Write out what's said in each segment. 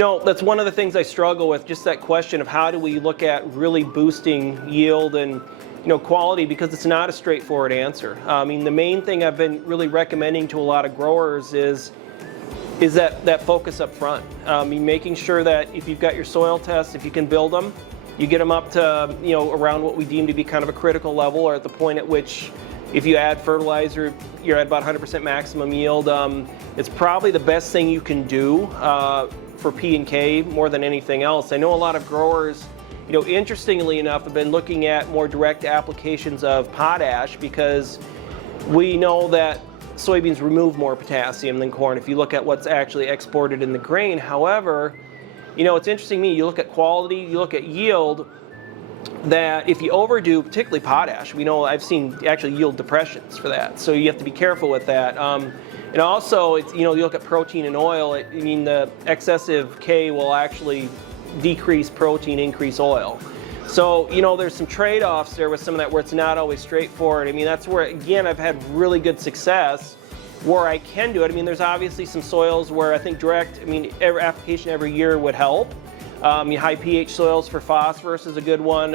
That's one of the things I struggle with, just that question of how do we look at really boosting yield and quality, because it's not a straightforward answer. The main thing I've been really recommending to a lot of growers is that focus up front. Making sure that if you've got your soil tests, if you can build them, you get them up to around what we deem to be kind of a critical level, or at the point at which if you add fertilizer, you're at about 100% maximum yield. It's probably the best thing you can do for P and K more than anything else. I know a lot of growers, interestingly enough, have been looking at more direct applications of potash, because we know that soybeans remove more potassium than corn if you look at what's actually exported in the grain. However, it's interesting to me, you look at quality, you look at yield, that if you overdo, particularly potash, I've seen actually yield depressions for that. So you have to be careful with that. And also, you look at protein and oil, the excessive K will actually decrease protein, increase oil. So, there's some trade-offs there with some of that where it's not always straightforward. That's where, again, I've had really good success where I can do it. There's obviously some soils where I think direct, every application every year would help. High pH soils for phosphorus is a good one.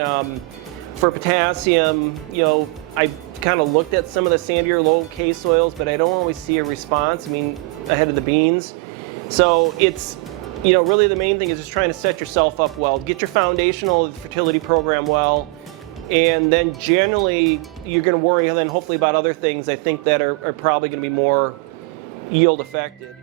For potassium, I kind of looked at some of the sandier low K soils, but I don't always see a response, ahead of the beans. So it's, really the main thing is just trying to set yourself up well, get your foundational fertility program well, and then generally you're going to worry then hopefully about other things I think that are probably going to be more yield affected.